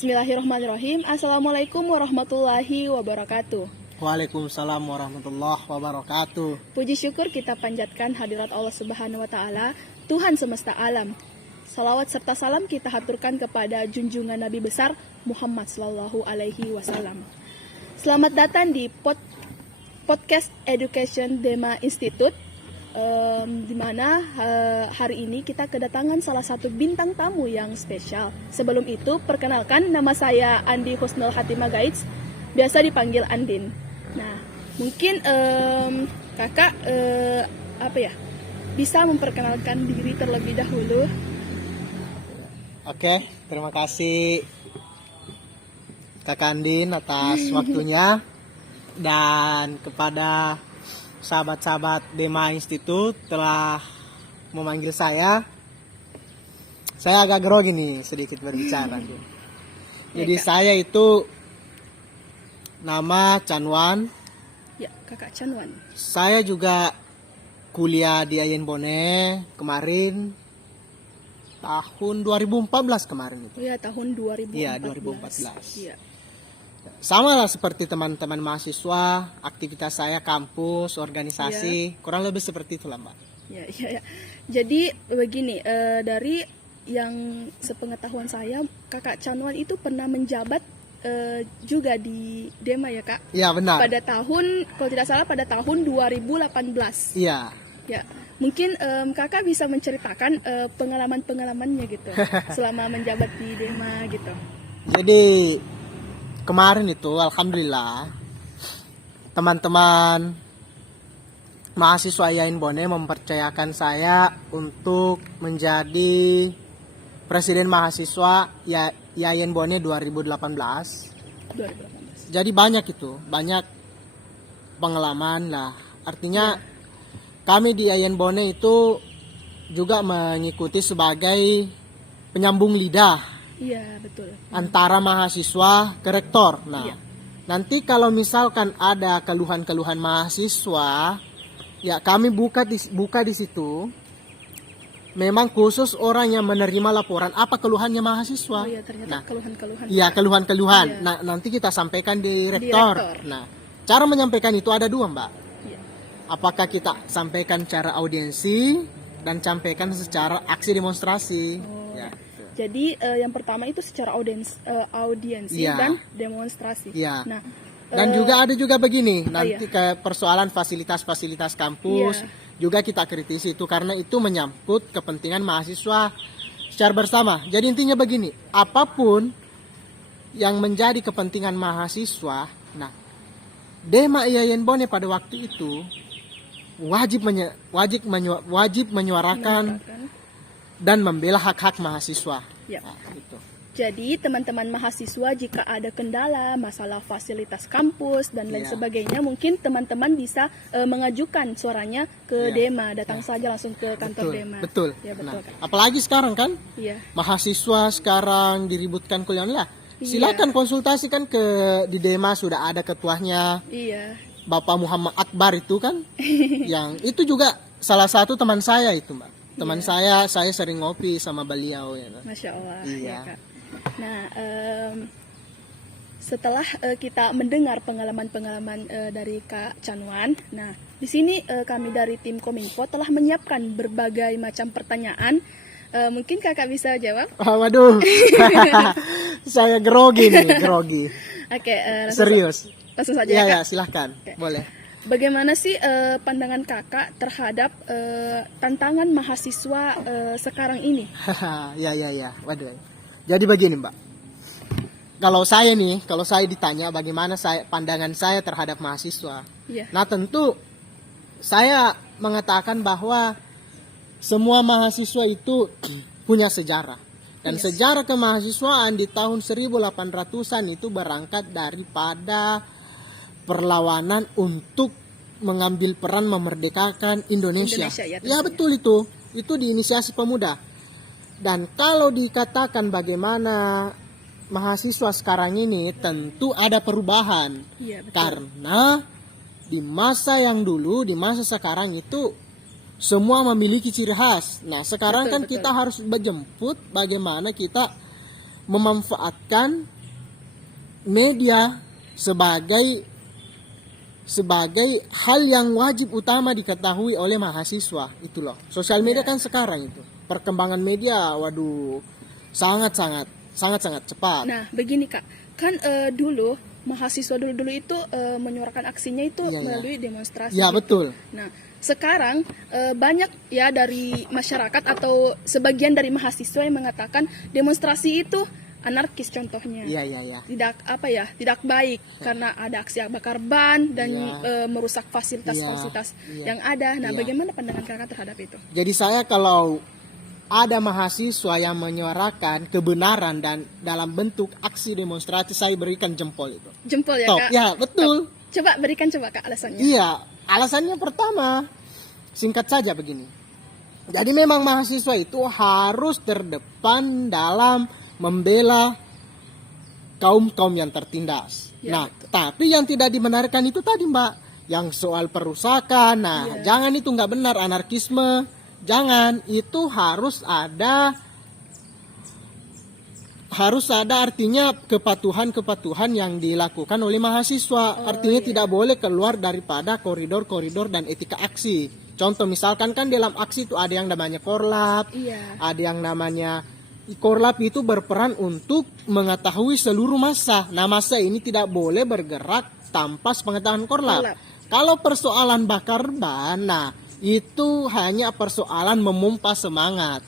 Bismillahirrahmanirrahim. Assalamualaikum warahmatullahi wabarakatuh. Waalaikumsalam warahmatullahi wabarakatuh. Puji syukur kita panjatkan hadirat Allah Subhanahu wa taala, Tuhan semesta alam. Salawat serta salam kita haturkan kepada junjungan Nabi besar Muhammad sallallahu alaihi wasallam. Selamat datang di podcast Education Dema Institute, di mana hari ini kita kedatangan salah satu bintang tamu yang spesial. Sebelum itu, perkenalkan, nama saya Andi Husnul Hatimah Gaits, biasa dipanggil Andin. Nah, mungkin kakak bisa memperkenalkan diri terlebih dahulu. Oke, terima kasih Kakak Andin atas waktunya, dan kepada sahabat-sahabat Dema Institute telah memanggil saya. Saya agak grogi nih sedikit berbicara. Jadi saya itu nama Canwan. Ya, Kakak Canwan. Saya juga kuliah di Ayen Bone kemarin tahun 2014 kemarin itu. Ya, tahun 2014. Iya, 2014. Iya. Sama lah seperti teman-teman mahasiswa, aktivitas saya kampus, organisasi, kurang lebih seperti itulah, Mbak. Ya. Jadi begini, dari yang sepengetahuan saya, Kakak Canwan itu pernah menjabat juga di Dema ya, Kak? Iya, benar. Pada tahun, kalau tidak salah pada tahun 2018. Iya. Ya, mungkin Kakak bisa menceritakan pengalaman-pengalamannya gitu selama menjabat di Dema gitu. Jadi kemarin itu alhamdulillah teman-teman mahasiswa Yain Bone mempercayakan saya untuk menjadi presiden mahasiswa Yain Bone 2018. Jadi banyak pengalaman lah. Artinya kami di Yain Bone itu juga mengikuti sebagai penyambung lidah. Iya, betul. Antara mahasiswa ke rektor. Nah, nanti kalau misalkan ada keluhan-keluhan mahasiswa, ya kami buka di situ. Memang khusus orang yang menerima laporan apa keluhannya mahasiswa. Oh iya, ternyata keluhan-keluhan. Iya, keluhan-keluhan. Iya. Nah, nanti kita sampaikan di rektor. Nah, cara menyampaikan itu ada dua, Mbak. Iya. Apakah kita sampaikan secara audiensi dan sampaikan secara aksi demonstrasi. Ya. Jadi yang pertama itu secara audiensi dan demonstrasi. Iya. Nah, dan juga ada juga begini, nanti ke persoalan fasilitas-fasilitas kampus juga kita kritisi itu karena itu menyangkut kepentingan mahasiswa secara bersama. Jadi intinya begini, apapun yang menjadi kepentingan mahasiswa, nah Dema Yain Bone pada waktu itu wajib menyuarakan dan membela hak-hak mahasiswa. Ya. Nah, gitu. Jadi teman-teman mahasiswa jika ada kendala masalah fasilitas kampus dan lain sebagainya, mungkin teman-teman bisa mengajukan suaranya ke Dema, datang saja langsung ke kantor Dema. Betul. Ya, betul. Nah, apalagi sekarang kan, mahasiswa sekarang diributkan kuliah lah. Silakan konsultasikan di Dema, sudah ada ketuanya. Iya. Bapak Muhammad Akbar itu kan, yang itu juga salah satu teman saya itu, Mbak. Teman saya sering ngopi sama beliau ya. Masya Allah. Iya. Ya, Kak. Nah, setelah kita mendengar pengalaman-pengalaman dari Kak Canwan, nah di sini kami dari tim Kominfo telah menyiapkan berbagai macam pertanyaan. Mungkin kakak bisa jawab? Waduh, saya grogi. Oke, serius. Langsung saja ya, silahkan, boleh. Bagaimana sih pandangan kakak terhadap tantangan mahasiswa sekarang ini? Ya. Waduh. Jadi begini, Mbak. Kalau saya ditanya bagaimana pandangan saya terhadap mahasiswa. Nah, tentu saya mengatakan bahwa semua mahasiswa itu punya sejarah. Dan sejarah kemahasiswaan di tahun 1800-an itu berangkat daripada perlawanan untuk mengambil peran memerdekakan Indonesia. Ya, betul itu. Itu diinisiasi pemuda. Dan kalau dikatakan bagaimana mahasiswa sekarang ini, tentu ada perubahan. Karena di masa yang dulu, di masa sekarang itu semua memiliki ciri khas. Nah, sekarang kita harus menjemput bagaimana kita memanfaatkan media sebagai hal yang wajib utama diketahui oleh mahasiswa itu loh. Sosial media kan sekarang itu perkembangan media, waduh, sangat cepat. Nah, begini Kak, kan dulu mahasiswa dulu itu menyuarakan aksinya itu melalui demonstrasi. Ya, gitu. Betul. Nah, sekarang banyak ya dari masyarakat atau sebagian dari mahasiswa yang mengatakan demonstrasi itu anarkis contohnya. Iya. Tidak baik karena ada aksi bakar ban dan merusak fasilitas-fasilitas yang ada. Nah, bagaimana pandangan Kakak terhadap itu? Jadi saya kalau ada mahasiswa yang menyuarakan kebenaran dan dalam bentuk aksi demonstrasi, saya berikan jempol itu. Jempol ya, Top. Kak? Ya, betul. Top. Coba berikan Kak alasannya. Iya, alasannya pertama, singkat saja begini. Jadi memang mahasiswa itu harus terdepan dalam membela kaum yang tertindas. Ya, Nah, tapi yang tidak dibenarkan itu tadi Mbak, yang soal perusakan. Nah, jangan itu nggak benar, anarkisme. Jangan, itu harus ada artinya kepatuhan yang dilakukan oleh mahasiswa. Artinya tidak boleh keluar daripada koridor-koridor dan etika aksi. Contoh misalkan kan dalam aksi itu ada yang namanya korlap, ada yang namanya korlap itu berperan untuk mengetahui seluruh massa. Nah, massa ini tidak boleh bergerak tanpa pengetahuan korlap. Kalau persoalan bakar ban, nah itu hanya persoalan memompa semangat.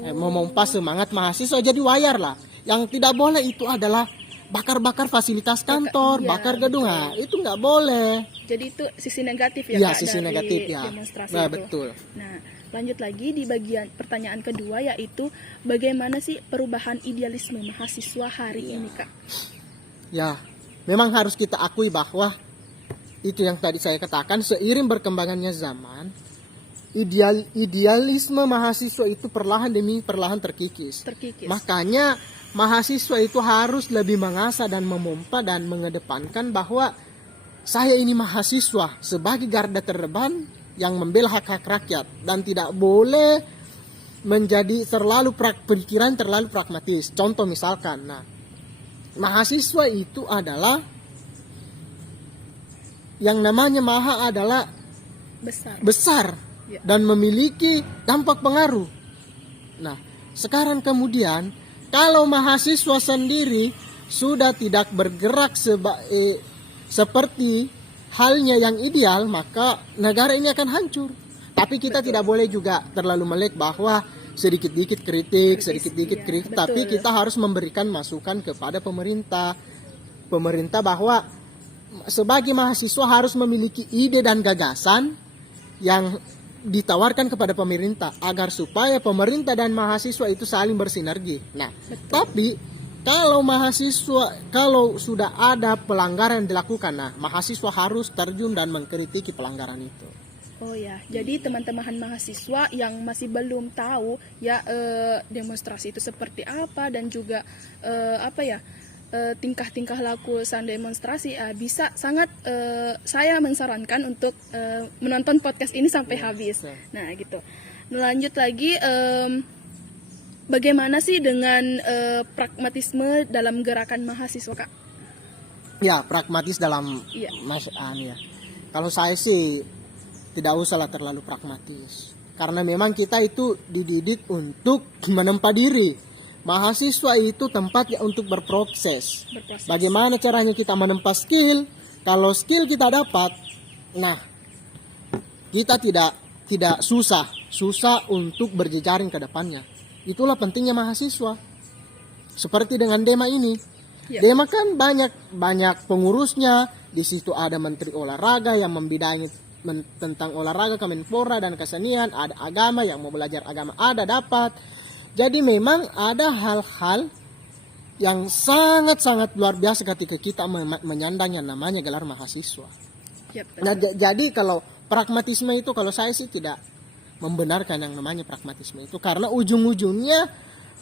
Memompa semangat mahasiswa, jadi wajar lah. Yang tidak boleh itu adalah bakar-bakar fasilitas kantor, bakar gedung. Nah, itu nggak boleh. Jadi itu sisi negatif ya, Kak, sisi dari negatif ya. demonstrasi Nah, itu. Betul. Nah, lanjut lagi di bagian pertanyaan kedua, yaitu bagaimana sih perubahan idealisme mahasiswa hari ini, Kak? Ya, memang harus kita akui bahwa itu yang tadi saya katakan, seiring berkembangannya zaman, idealisme mahasiswa itu perlahan demi perlahan terkikis. Makanya mahasiswa itu harus lebih mengasah dan memompa dan mengedepankan bahwa saya ini mahasiswa sebagai garda terdepan yang membela hak-hak rakyat dan tidak boleh menjadi pikiran terlalu pragmatis. Contoh misalkan, nah, mahasiswa itu adalah yang namanya maha adalah besar dan memiliki dampak pengaruh. Nah, sekarang kemudian kalau mahasiswa sendiri sudah tidak bergerak seperti halnya yang ideal, maka negara ini akan hancur. Tapi kita tidak boleh juga terlalu melek bahwa sedikit-sedikit kritik, tapi kita harus memberikan masukan kepada pemerintah bahwa sebagai mahasiswa harus memiliki ide dan gagasan yang ditawarkan kepada pemerintah agar supaya pemerintah dan mahasiswa itu saling bersinergi. Nah, tapi kalau sudah ada pelanggaran yang dilakukan, nah mahasiswa harus terjun dan mengkritiki pelanggaran itu. Oh ya, jadi teman-teman mahasiswa yang masih belum tahu ya demonstrasi itu seperti apa dan juga tingkah-tingkah laku saat demonstrasi, bisa sangat saya mensarankan untuk menonton podcast ini sampai habis. Nah gitu. Lanjut lagi, bagaimana sih dengan pragmatisme dalam gerakan mahasiswa, Kak? Ya, pragmatis dalam Kalau saya sih tidak usahlah terlalu pragmatis. Karena memang kita itu dididik untuk menempa diri. Mahasiswa itu tempatnya untuk berproses. Bagaimana caranya kita menempa skill? Kalau skill kita dapat, nah kita tidak susah untuk berjejaring ke depannya. Itulah pentingnya mahasiswa. Seperti dengan Dema ini. Dema kan banyak pengurusnya. Di situ ada Menteri Olahraga yang membidangi tentang olahraga, Kemenpora dan kesenian, ada agama yang mau belajar agama ada dapat. Jadi memang ada hal-hal yang sangat-sangat luar biasa ketika kita menyandang yang namanya gelar mahasiswa. Nah, jadi kalau pragmatisme itu, kalau saya sih tidak membenarkan yang namanya pragmatisme itu, karena ujung-ujungnya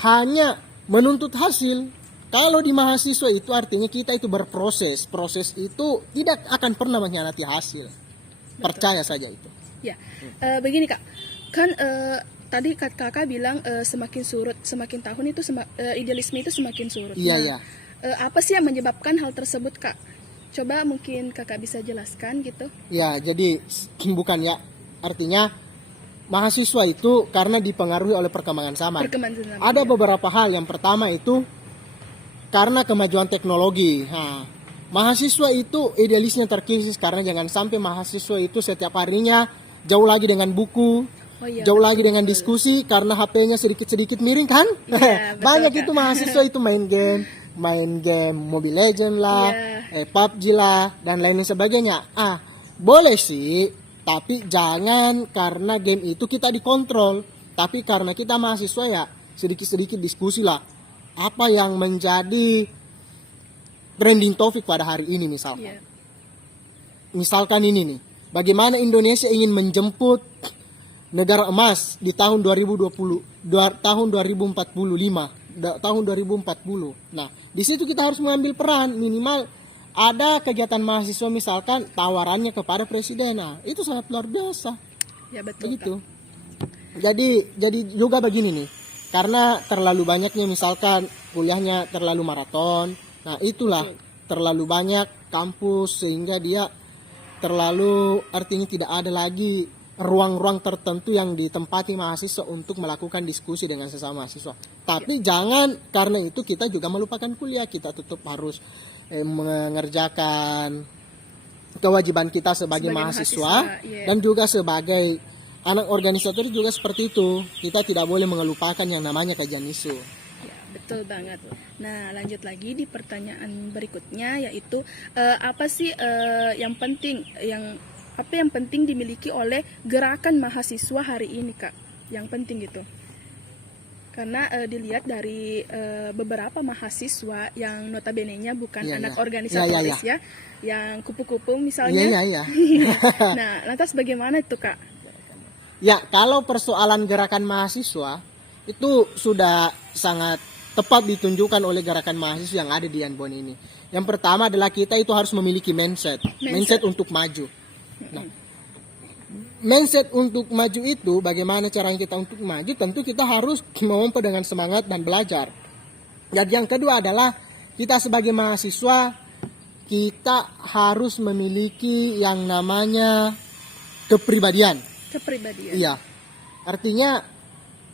hanya menuntut hasil. Kalau di mahasiswa itu artinya kita itu berproses. Proses itu tidak akan pernah mengkhianati hasil. Percaya saja itu. Ya, begini Kak, kan tadi kakak bilang semakin surut, semakin tahun itu idealisme itu semakin surut. Iya, Nah, iya. Apa sih yang menyebabkan hal tersebut, Kak? Coba mungkin kakak bisa jelaskan gitu. Ya, jadi bukan ya. Artinya mahasiswa itu karena dipengaruhi oleh perkembangan zaman. Perkembangan zaman, Ada ya. beberapa hal. Yang pertama itu karena kemajuan teknologi. Nah, mahasiswa itu idealisnya terkikis karena jangan sampai mahasiswa itu setiap harinya jauh lagi dengan buku, Oh, iya, jauh betul, lagi dengan betul. diskusi karena HP-nya sedikit-sedikit miring kan? Iya, betul, Banyak Kak. itu mahasiswa itu main game Mobile Legend lah, PUBG lah dan lain sebagainya. Boleh sih, tapi jangan karena game itu kita dikontrol, tapi karena kita mahasiswa ya sedikit-sedikit diskusi lah. Apa yang menjadi trending topik pada hari ini misalkan. Iya. Misalkan ini nih, bagaimana Indonesia ingin menjemput negara emas di tahun 2020, tahun 2045, tahun 2040. Nah, di situ kita harus mengambil peran, minimal ada kegiatan mahasiswa misalkan tawarannya kepada presiden. Nah, itu sangat luar biasa. Ya betul. Begitu. Jadi juga begini nih. Karena terlalu banyaknya misalkan kuliahnya terlalu maraton. Nah, itulah terlalu banyak kampus sehingga dia terlalu artinya tidak ada lagi ruang-ruang tertentu yang ditempati mahasiswa untuk melakukan diskusi dengan sesama mahasiswa. Tapi jangan karena itu kita juga melupakan kuliah, kita tetap harus mengerjakan kewajiban kita sebagai mahasiswa iya. dan juga sebagai anak organisator juga seperti itu. Kita tidak boleh mengelupakan yang namanya kajian isu. Ya, betul banget. Nah, lanjut lagi di pertanyaan berikutnya yaitu apa sih yang penting dimiliki oleh gerakan mahasiswa hari ini, Kak? Yang penting gitu. Karena dilihat dari beberapa mahasiswa yang notabene-nya bukan anak organisatoris ya, yang kupu-kupu misalnya. Iya. Nah, lantas bagaimana itu, Kak? Ya, kalau persoalan gerakan mahasiswa itu sudah sangat tepat ditunjukkan oleh gerakan mahasiswa yang ada di Yanbon ini. Yang pertama adalah kita itu harus memiliki mindset untuk maju. Nah, mindset untuk maju itu bagaimana caranya kita untuk maju? Tentu kita harus memompa dengan semangat dan belajar. Dan yang kedua adalah kita sebagai mahasiswa kita harus memiliki yang namanya kepribadian. Iya. Artinya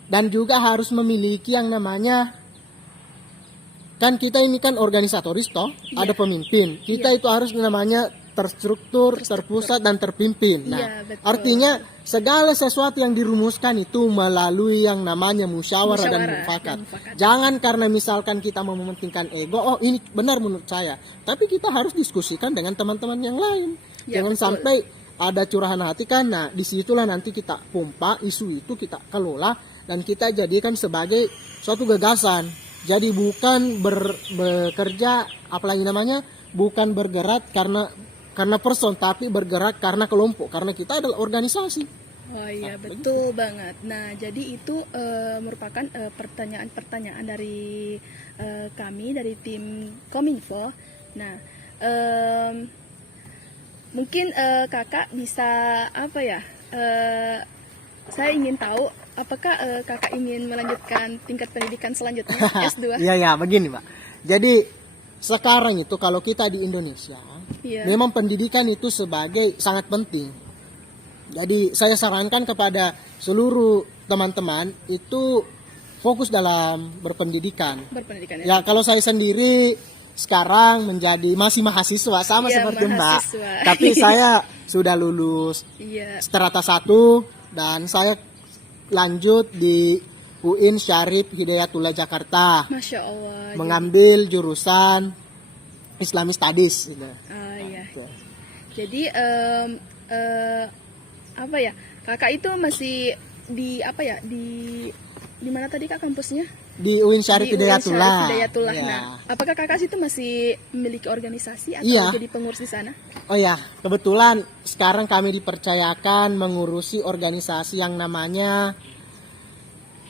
dan juga harus memiliki yang namanya, kan kita ini kan organisatoris toh, ada pemimpin. Kita itu harus namanya terstruktur, terpusat dan terpimpin. Nah, artinya segala sesuatu yang dirumuskan itu melalui yang namanya musyawarah dan mufakat. Jangan karena misalkan kita mementingkan ego, oh ini benar menurut saya, tapi kita harus diskusikan dengan teman-teman yang lain. Jangan sampai ada curahan hati kan. Nah, disitulah nanti kita pompa isu itu, kita kelola dan kita jadikan sebagai suatu gagasan. Jadi bukan bekerja apalagi namanya, bukan bergerak karena person, tapi bergerak karena kelompok, karena kita adalah organisasi. Oh iya, betul banget. Nah, jadi itu merupakan pertanyaan-pertanyaan dari kami dari tim Kominfo. Nah, mungkin kakak bisa apa ya? Saya ingin tahu apakah kakak ingin melanjutkan tingkat pendidikan selanjutnya S2? Iya, begini, Mbak. Jadi sekarang itu kalau kita di Indonesia, memang pendidikan itu sebagai sangat penting. Jadi saya sarankan kepada seluruh teman-teman itu fokus dalam berpendidikan. Ya, kalau saya sendiri sekarang masih mahasiswa sama seperti Mbak. Tapi saya sudah lulus strata 1 dan saya lanjut di UIN Syarif Hidayatullah Jakarta. Masya Allah. Mengambil jurusan Islamic Studies. Gitu. Iya. Jadi apa ya? Kakak itu masih di apa ya? Di mana tadi Kak kampusnya? Di UIN Syarif Hidayatullah. Ya. Nah, apakah Kakak situ masih memiliki organisasi atau jadi pengurus di sana? Oh ya, kebetulan sekarang kami dipercayakan mengurusi organisasi yang namanya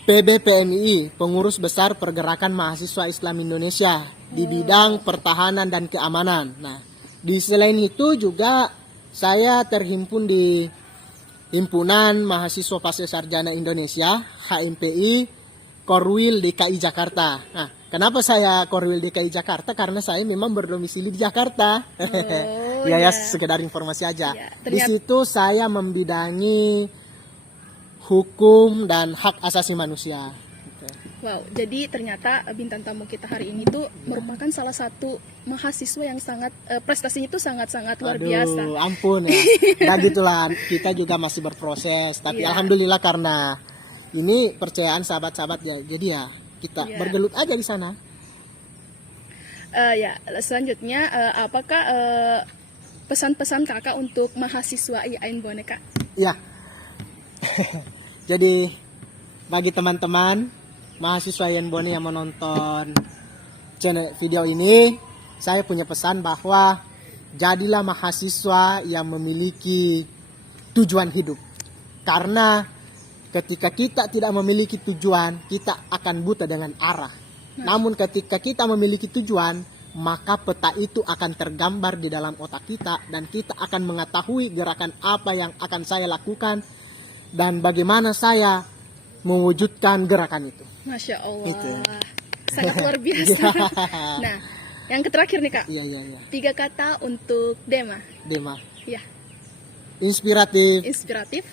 PBPMI, Pengurus Besar Pergerakan Mahasiswa Islam Indonesia di bidang pertahanan dan keamanan. Nah, di selain itu juga saya terhimpun di Himpunan Mahasiswa Pasca Sarjana Indonesia HMPI Korwil DKI Jakarta. Nah, kenapa saya Korwil DKI Jakarta? Karena saya memang berdomisili di Jakarta. Oh, ya sekedar informasi aja. Ya, di situ saya membidangi hukum dan hak asasi manusia. Wow, jadi ternyata bintang tamu kita hari ini tuh merupakan salah satu mahasiswa yang sangat prestasinya itu sangat-sangat luar biasa. Ampun ya. Nah gitulah, kita juga masih berproses, tapi alhamdulillah karena ini percayaan sahabat-sahabat ya. Jadi ya kita bergelut aja di sana. Ya, selanjutnya apakah pesan-pesan kakak untuk mahasiswa IAIN Bone, Kak? Ya. Jadi bagi teman-teman mahasiswa IAIN Bone yang menonton channel video ini, saya punya pesan bahwa jadilah mahasiswa yang memiliki tujuan hidup. Karena ketika kita tidak memiliki tujuan, kita akan buta dengan arah. Namun ketika kita memiliki tujuan, maka peta itu akan tergambar di dalam otak kita dan kita akan mengetahui gerakan apa yang akan saya lakukan dan bagaimana saya mewujudkan gerakan itu. Masya Allah, Itu. Sangat luar biasa. Nah, yang terakhir nih Kak, Iya. 3 kata untuk Dema. Dema. Ya, Inspiratif, inspiratif,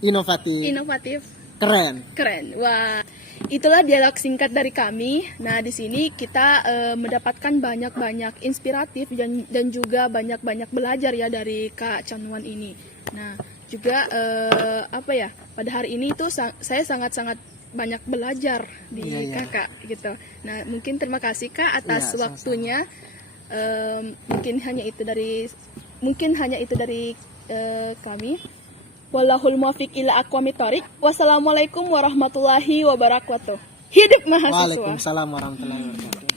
inovatif, keren. keren. Wah, itulah dialog singkat dari kami. Nah, di sini kita mendapatkan banyak-banyak inspiratif dan juga banyak-banyak belajar ya dari Kak Chanwan ini. Nah, juga pada hari ini tuh saya sangat-sangat banyak belajar di kakak gitu. Nah, mungkin terima kasih Kak atas waktunya. Mungkin hanya itu dari kami. Wallahul muwaffiq ila aqwamit thoriq. Wassalamualaikum warahmatullahi wabarakatuh. Hidup mahasiswa. Waalaikumsalam warahmatullahi wabarakatuh.